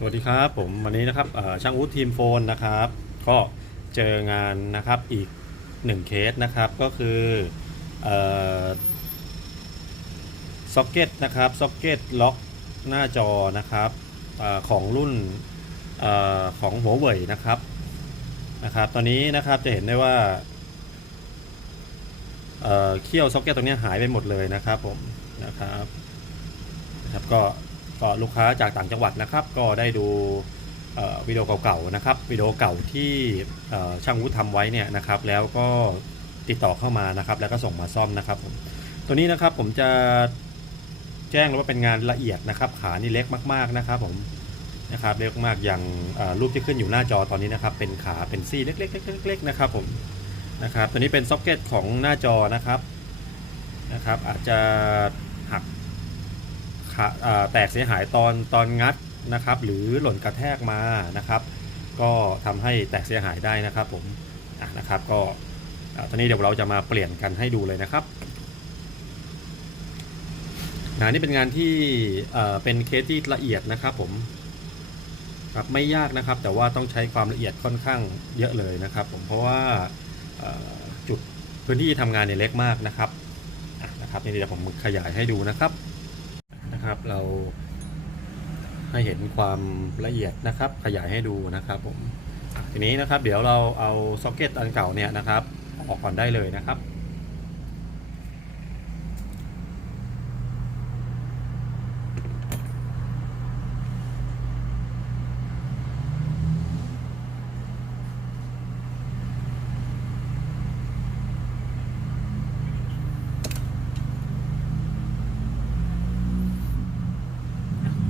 สวัสดีครับผมวันนี้นะครับช่างอู๊ดทีมโฟนนะครับ ก็เจองานนะครับอีกหนึ่งเคสนะครับก็คือซ็อกเก็ตนะครับซ็อกเก็ตล็อกหน้าจอนะครับอของรุ่นอของหัวเว่ยนะครับนะครับ ตอนนี้นะครับจะเห็นได้ว่าเเขี้ยวซ็อกเก็ตตรงนี้หายไปหมดเลยนะครับผมนะครับนะครับก็ ก็ลูกค้าจากต่างจังหวัดนะครับ ก็ได้ดูวิดีโอเก่าๆนะครับวิดีโอเก่าที่ช่างวุฒิทำไว้เนี่ยนะครับแล้วก็ติดต่อเข้ามานะครับแล้วก็ส่งมาซ่อมนะครับผมตัวนี้นะครับผมจะแจ้งว่าเป็นงานละเอียดนะครับ ขานี่เล็กมากๆนะครับผมนะครับเล็กมากอย่างรูปที่ขึ้นอยู่หน้าจอตอนนี้นะครับ เป็นขาเป็นซี่เล็กๆๆๆนะครับผมนะครับตัวนี้เป็นซ็อกเก็ตของหน้าจอนะครับนะครับ อาจจะ แตกเสียหายตอนตอนงัดนะครับ หรือหล่นกระแทกมานะครับ ก็ทำให้แตกเสียหายได้นะครับผมะนะครับ ก็ตอนนี้เดี๋ยวเราจะมาเปลี่ยนกันให้ดูเลยนะครับงานนี้เป็นงานที่เป็นเคสที่ละเอียดนะครับผมครับไม่ยากนะครับ แต่ว่าต้องใช้ความละเอียดค่อนข้างเยอะเลยนะครับ ผมเพราะว่าจุดพื้นที่ทำงานเนี่ยเล็กมากนะครับนะครับนี่เดี๋ยวผมขยายให้ดูนะครับ นะครับ เราให้เห็นความละเอียดนะครับ ขยายให้ดูนะครับผมทีนี้นะครับเดี๋ยวเราเอาซ็อกเก็ตอันเก่าเนี่ยนะครับ ออกก่อนได้เลยนะครับ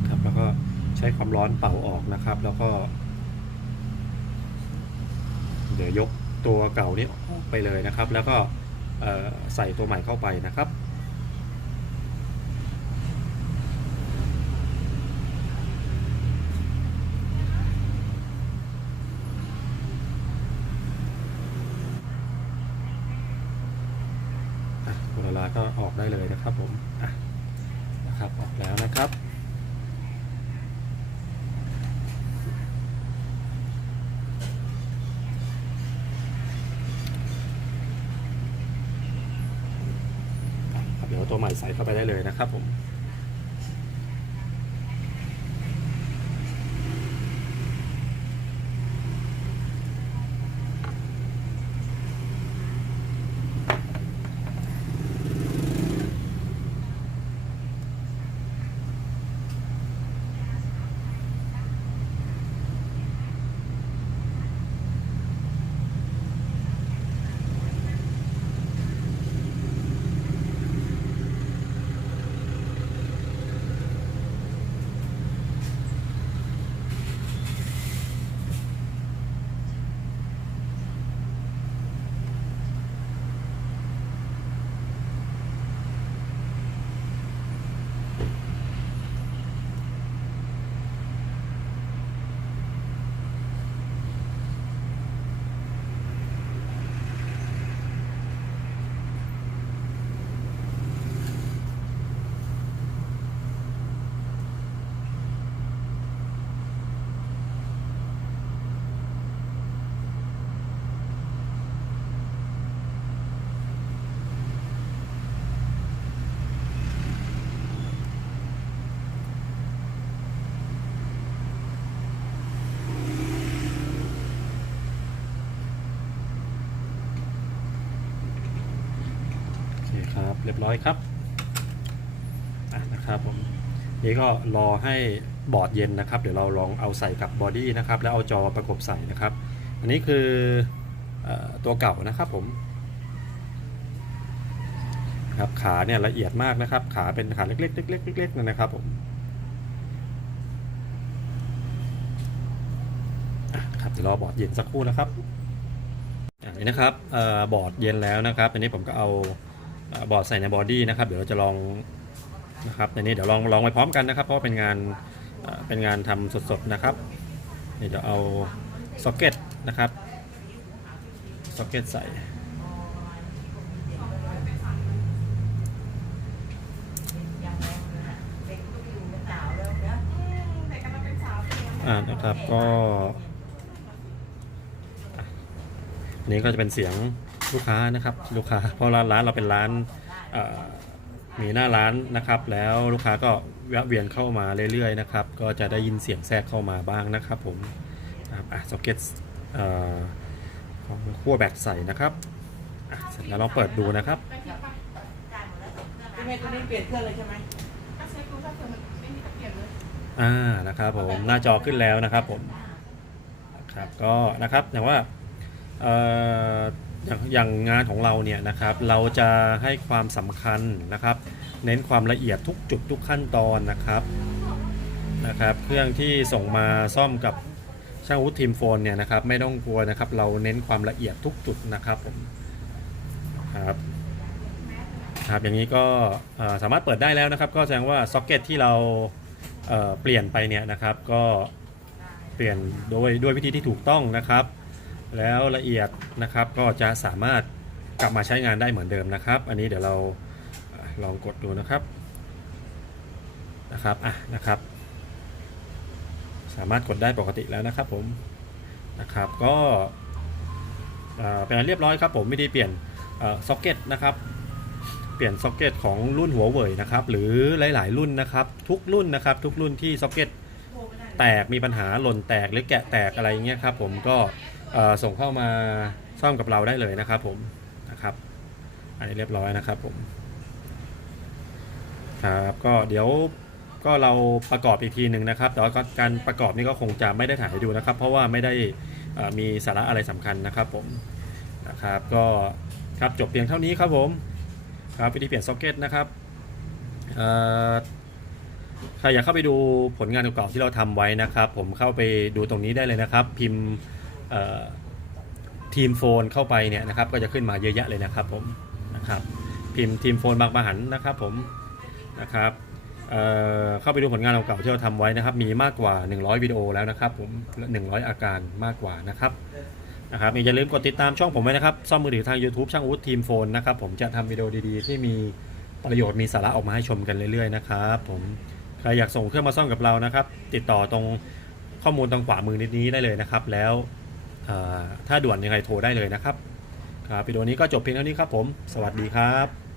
ครับแล้วก็ใช้ความร้อนเป่าออกนะครับ แล้วก็ เดี๋ยวยกตัวเก่านี้ออกไปเลยนะครับ แล้วก็ใส่ตัวใหม่เข้าไปนะครับคุณลาก็ออกได้เลยนะครับผมนะครับออกแล้วนะครับ เดี๋ยวตัวใหม่ใส่เข้าไปได้เลยนะครับผม เครับ เรียบร้อยครับนะครับผมนี่ก็รอให้บอร์ดเย็นนะครับ เดี๋ยวเราลองเอาใส่กับบอดี้นะครับ แล้วเอาจอประกบใส่นะครับ อันนี้คืออตัวเก่านะครับผมครับขาเนี่ยละเอียดมากนะครับ ขาเป็นขาเล็กๆเล็กๆเล็กๆนะครับผมอะครับเดี๋ยวรอบอร์ดเย็นสักครู่นะครับอันนี้นะครับออบอร์ดเย็นแล้วนะครับอันนี้ผมก็เอา บอร์ดใส่ในบอดี้นะครับ เดี๋ยวเราจะลองนะครับอันนี้เดี๋ยวลองลองไปพร้อมกันนะครับ เพราะเป็นงานเป็นงานทำสดๆนะครับนี่เดี๋ยวเอาซ็อกเก็ตนะครับซ็อกเก็ตใส่อ่านะครับก็นนี้ก็จะเป็นเสียง ลูกค้านะครับลูกค้าเพราะร้านร้านเราเป็นร้านเอ่อมีหน้าร้านนะครับแล้วลูกค้าก็แวะเวียนเข้ามาเรื่อยๆนะครับก็จะได้ยินเสียงแทรกเข้ามาบ้างนะครับผมครับอะซ็อกเก็ตเอ่อของขั้วแบตใส่นะครับอะเสร็จแล้วลองเปิดดูนะครับพี่เมย์ตัวนี้เปลี่ยนเครื่องเลยใช่ไหมถ้าเช็คดูถ้าเกิดมันไม่มีตะเกียบเลยอ่านะครับผมหน้าจอขึ้นแล้วนะครับผมครับก็นะครับอย่างว่าเอ่อ อย่างอย่างงานของเราเนี่ยนะครับเราจะให้ความสำคัญนะครับ เน้นความละเอียดทุกจุดทุกขั้นตอนนะครับนะครับ เครื่องที่ส่งมาซ่อมกับช่างวุธทีมโฟนเนี่ยนะครับ ไม่ต้องกลัวนะครับ เราเน้นความละเอียดทุกจุดนะครับผมครับครับอย่างนี้ก็สามารถเปิดได้แล้วนะครับ ก็แสดงว่าซ็อกเก็ตที่เราเเปลี่ยนไปเนี่ยนะครับ ก็เปลี่ยนโดยด้วยวิธีที่ถูกต้องนะครับ แล้วละเอียดนะครับก็จะสามารถกลับมาใช้งานได้เหมือนเดิมนะครับ อันนี้เดี๋ยวเราลองกดดูนะครับนะครับอะนะครับ สามารถกดได้ปกติแล้วนะครับผมนะครับก็เป็นเรียบร้อยครับผมไม่ได้เปลี่ยนซ็อกเก็ตนะครับเปลี่ยนซ็อกเก็ตของรุ่นหัวเว่ยนะครับหรือหลาย ๆ รุ่นนะครับ ทุกรุ่นนะครับ ทุกรุ่นที่ซ็อกเก็ตแตกมีปัญหาหล่นแตกหรือแกะแตกอะไรเงี้ยครับผมก็ ส่งเข้ามาซ่อมกับเราได้เลยนะครับผมนะครับ อันนี้เรียบร้อยนะครับผมครับก็เดี๋ยวก็เราประกอบอีกทีหนึ่งนะครับแต่ว่าการประกอบนี่ก็คงจะไม่ได้ถ่ายให้ดูนะครับ เพราะว่าไม่ได้มีสาระอะไรสำคัญนะครับผมนะครับก็ครับจบเพียงเท่านี้ครับผมครับวิธีเปลี่ยนซ็อกเก็ตนะครับใครอยากเข้าไปดูผลงานเก่าๆที่เราทำไว้นะครับ ผมเข้าไปดูตรงนี้ได้เลยนะครับ พิมพ์ ทีมโฟนเข้าไปเนี่ยนะครับก็จะขึ้นมาเยอะแยะเลยนะครับผมนะครับพิมพ์ทีมโฟนบางประหันนะครับผมนะครับเเข้าไปดูผลงานเก่าที่เราทำไว้นะครับ มีมากกว่า 100 วิดีโอแล้วนะครับผม 100 อาการมากกว่านะครับนะครับอย่าลืมกดติดตามช่องผมไว้นะครับ ซ่อมมือถือทาง YouTube ช่างอาวุธทีมโฟนนะครับผมจะทำวิดีโอดีๆ ที่มีประโยชน์มีสาระออกมาให้ชมกันเรื่อยๆนะครับผมใครอยากส่งเครื่องมาซ่อมกับเรานะครับ ติดต่อตรงข้อมูลตรงขวามือนิดนี้ได้เลยนะครับ แล้ว ถ้าด่วนยังไงโทรได้เลยนะครับครับวิดีโอนี้ก็จบเพียงเท่านี้ครับผม สวัสดีครับ